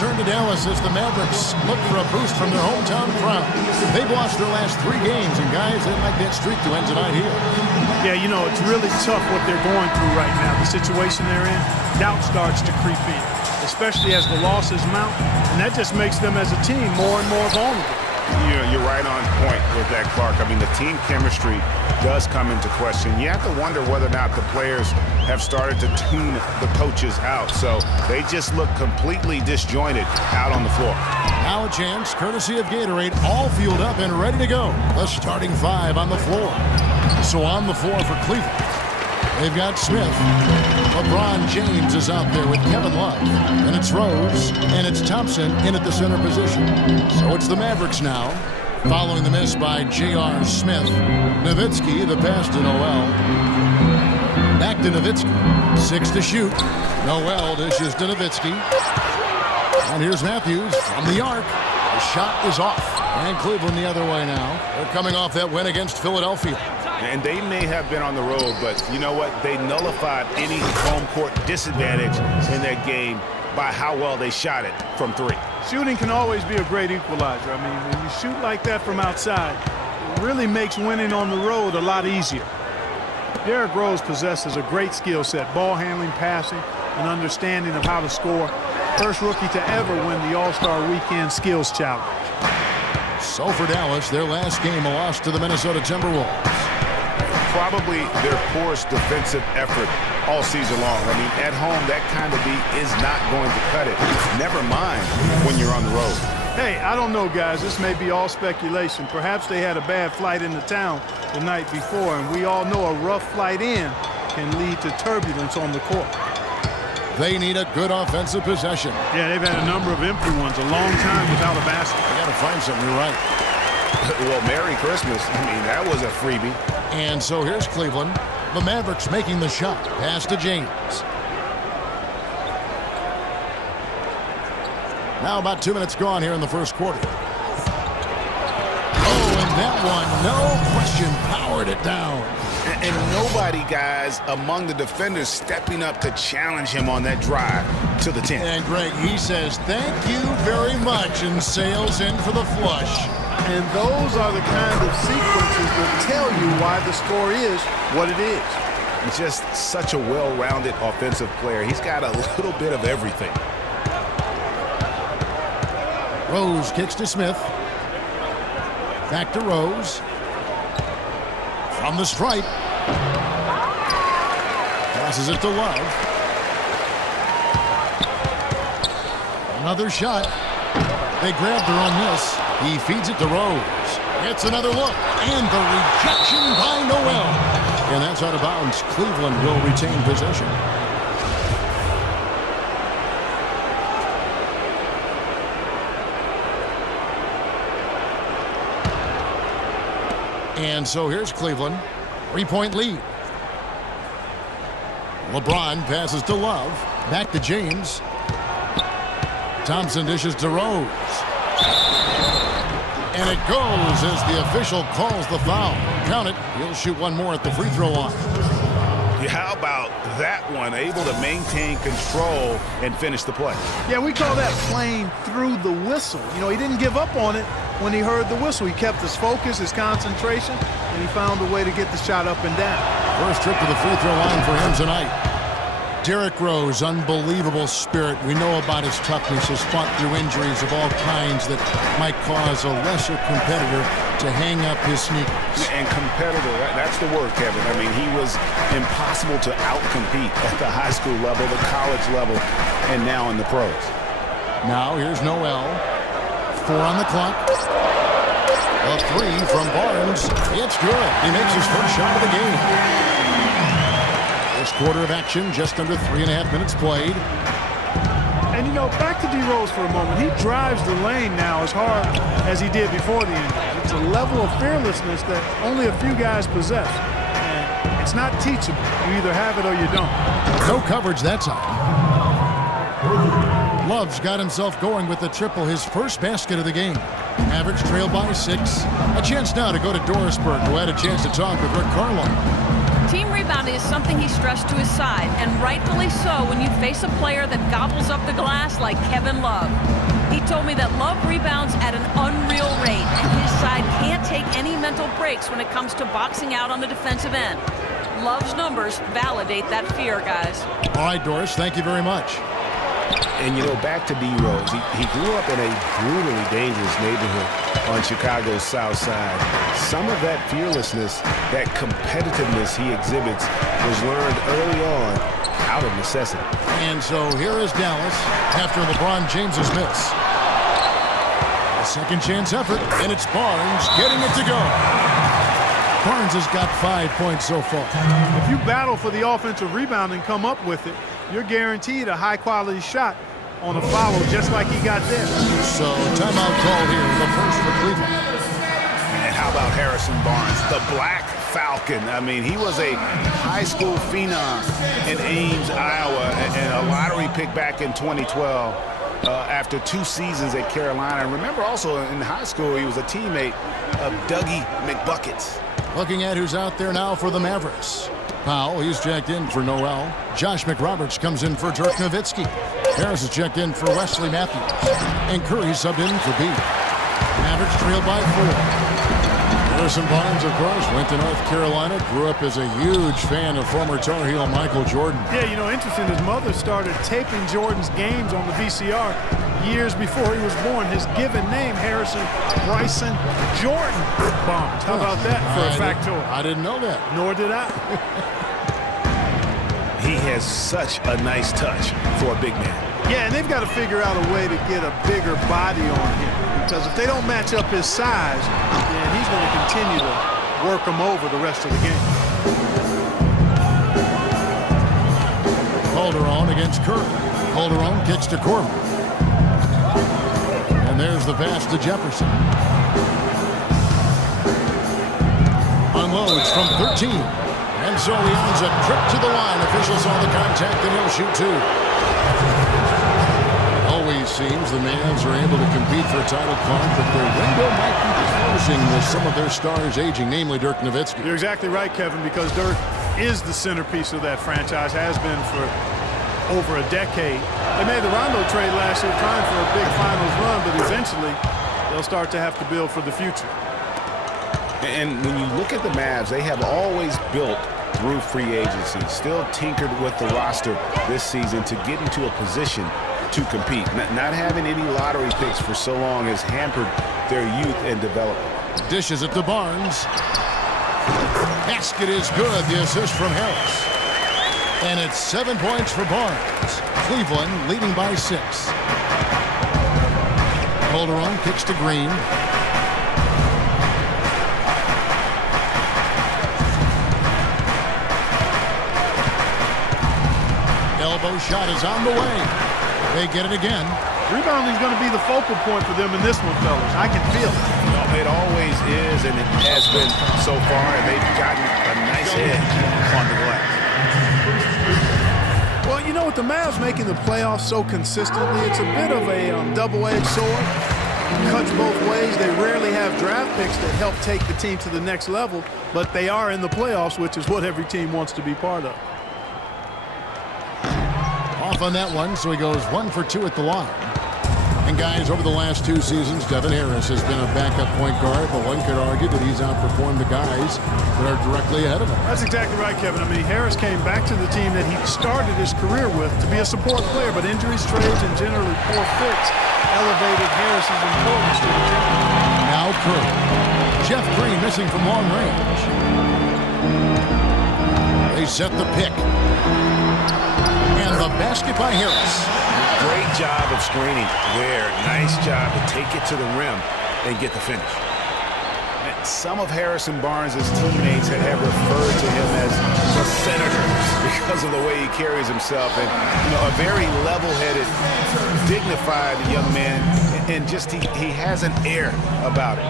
return to Dallas as the Mavericks look for a boost from their hometown crowd. They've lost their last 3 games, and guys, they like that streak to end tonight here. Yeah, you know, it's really tough what they're going through right now. The situation they're in, doubt starts to creep in, especially as the losses mount, and that just makes them as a team more and more vulnerable. You're right on point with that, Clark. I mean, the team chemistry does come into question. You have to wonder whether or not the players have started to tune the coaches out. So they just look completely disjointed out on the floor. Now a chance, courtesy of Gatorade, all fueled up and ready to go. The starting 5 on the floor. So on the floor for Cleveland, they've got Smith. LeBron James is out there with Kevin Love. And it's Rose, and it's Thompson in at the center position. So it's the Mavericks now, following the miss by J.R. Smith. Nowitzki, the pass to Noel. Back to Nowitzki. 6 to shoot. Noel dishes to Nowitzki. And here's Matthews from the arc. The shot is off. And Cleveland the other way now. They're coming off that win against Philadelphia. And they may have been on the road, but you know what? They nullified any home court disadvantage in that game by how well they shot it from 3. Shooting can always be a great equalizer. I mean, when you shoot like that from outside, it really makes winning on the road a lot easier. Derrick Rose possesses a great skill set, ball handling, passing, and understanding of how to score. First rookie to ever win the All-Star Weekend Skills Challenge. So for Dallas, their last game, a loss to the Minnesota Timberwolves. Probably their poorest defensive effort all season long. I mean, at home, that kind of beat is not going to cut it. Never mind when you're on the road. Hey, I don't know, guys. This may be all speculation. Perhaps they had a bad flight into town the night before, and we all know a rough flight in can lead to turbulence on the court. They need a good offensive possession. Yeah, they've had a number of empty ones, a long time without a basket. They got to find something. You're right. Well, Merry Christmas. I mean, that was a freebie. And so here's Cleveland. The Mavericks making the shot. Pass to James. Now about 2 minutes gone here in the first quarter. Oh, and that one, no question, powered it down. And nobody, guys, among the defenders stepping up to challenge him on that drive to the 10. And Greg, he says, thank you very much, and sails in for the flush. And those are the kind of sequences that tell you why the score is what it is. He's just such a well-rounded offensive player. He's got a little bit of everything. Rose kicks to Smith. Back to Rose. From the stripe. Passes it to Love. Another shot. They grabbed her on this. He feeds it to Rose. Gets another look. And the rejection by Noel. And that's out of bounds. Cleveland will retain possession. And so here's Cleveland. 3-point lead. LeBron passes to Love. Back to James. Thompson dishes to Rose. And it goes as the official calls the foul. Count it. He'll shoot one more at the free throw line. Yeah, how about that one? Able to maintain control and finish the play. Yeah, we call that playing through the whistle. You know, he didn't give up on it when he heard the whistle. He kept his focus, his concentration, and he found a way to get the shot up and down. First trip to the free throw line for him tonight. Derrick Rose, unbelievable spirit. We know about his toughness, his fought through injuries of all kinds that might cause a lesser competitor to hang up his sneakers. And competitor, that's the word, Kevin. I mean, he was impossible to outcompete at the high school level, the college level, and now in the pros. Now here's Noel. 4 on the clock. A 3 from Barnes. It's good. He makes his first shot of the game. First quarter of action, just under 3.5 minutes played. And, you know, back to D. Rose for a moment. He drives the lane now as hard as he did before the injury. It's a level of fearlessness that only a few guys possess. And it's not teachable. You either have it or you don't. No coverage that time. Love's got himself going with the triple, his first basket of the game. Mavericks trail by 6. A chance now to go to Dorisburg, who had a chance to talk with Rick Carlisle. Team rebounding is something he stressed to his side, and rightfully so when you face a player that gobbles up the glass like Kevin Love. He told me that Love rebounds at an unreal rate, and his side can't take any mental breaks when it comes to boxing out on the defensive end. Love's numbers validate that fear, guys. All right, Doris, thank you very much. And, you know, back to D. Rose. He grew up in a brutally dangerous neighborhood on Chicago's South Side. Some of that fearlessness, that competitiveness he exhibits was learned early on out of necessity. And so here is Dallas after LeBron James's miss. A second chance effort, and it's Barnes getting it to go. Barnes has got 5 points so far. If you battle for the offensive rebound and come up with it, you're guaranteed a high-quality shot on a follow just like he got there. So timeout called here, the first for Cleveland. And how about Harrison Barnes, the Black Falcon? I mean, he was a high school phenom in Ames, Iowa, and a lottery pick back in 2012 after 2 seasons at Carolina. And remember also in high school, he was a teammate of Dougie McBuckets. Looking at who's out there now for the Mavericks. Powell, he's checked in for Noel. Josh McRoberts comes in for Dirk Nowitzki. Harris is checked in for Wesley Matthews. And Curry subbed in for B. Mavericks trailed by 4. Harrison Barnes, of course, went to North Carolina, grew up as a huge fan of former Tar Heel Michael Jordan. Yeah, you know, interesting, his mother started taping Jordan's games on the VCR years before he was born. His given name, Harrison Bryson Jordan Barnes. How about that for a factoid? I didn't know that. Nor did I. He has such a nice touch for a big man. Yeah, and they've got to figure out a way to get a bigger body on him. Because if they don't match up his size, then he's going to continue to work him over the rest of the game. Calderon against Curry. Calderon kicks to Corbin. And there's the pass to Jefferson. Unloads from 13. And so he owns a trip to the line. Officials saw the contact and he'll shoot 2. Always seems the Mavs are able to compete for a title card, but their window might be closing with some of their stars aging, namely Dirk Nowitzki. You're exactly right, Kevin, because Dirk is the centerpiece of that franchise, has been for over a decade. They made the Rondo trade last year trying for a big finals run, but eventually they'll start to have to build for the future. And when you look at the Mavs, they have always built through free agency, still tinkered with the roster this season to get into a position to compete. Not having any lottery picks for so long has hampered their youth and development. Dishes it to Barnes. Basket is good. The assist from Harris. And it's 7 points for Barnes. Cleveland leading by 6. Calderon kicks to Green. Elbow shot is on the way. They get it again. Rebounding is going to be the focal point for them in this one, fellas. I can feel it. Well, it always is, and it has been so far, and they've gotten a nice edge on the glass. Well, you know, with the Mavs making the playoffs so consistently, it's a bit of a double-edged sword. Cuts both ways. They rarely have draft picks that help take the team to the next level, but they are in the playoffs, which is what every team wants to be part of. Off on that one, so he goes 1 for 2 at the line. And guys, over the last 2 seasons, Devin Harris has been a backup point guard, but one could argue that he's outperformed the guys that are directly ahead of him. That's exactly right, Kevin. I mean, Harris came back to the team that he started his career with to be a support player, but injuries, trades, and generally poor fits elevated Harris's importance to the team. Now Curry. Jeff Green missing from long range. They set the pick. And the basket by Harris. Great job of screening there. Nice job to take it to the rim and get the finish. And some of Harrison Barnes' teammates have referred to him as the senator because of the way he carries himself. And, you know, a very level-headed, dignified young man. And just he has an air about it.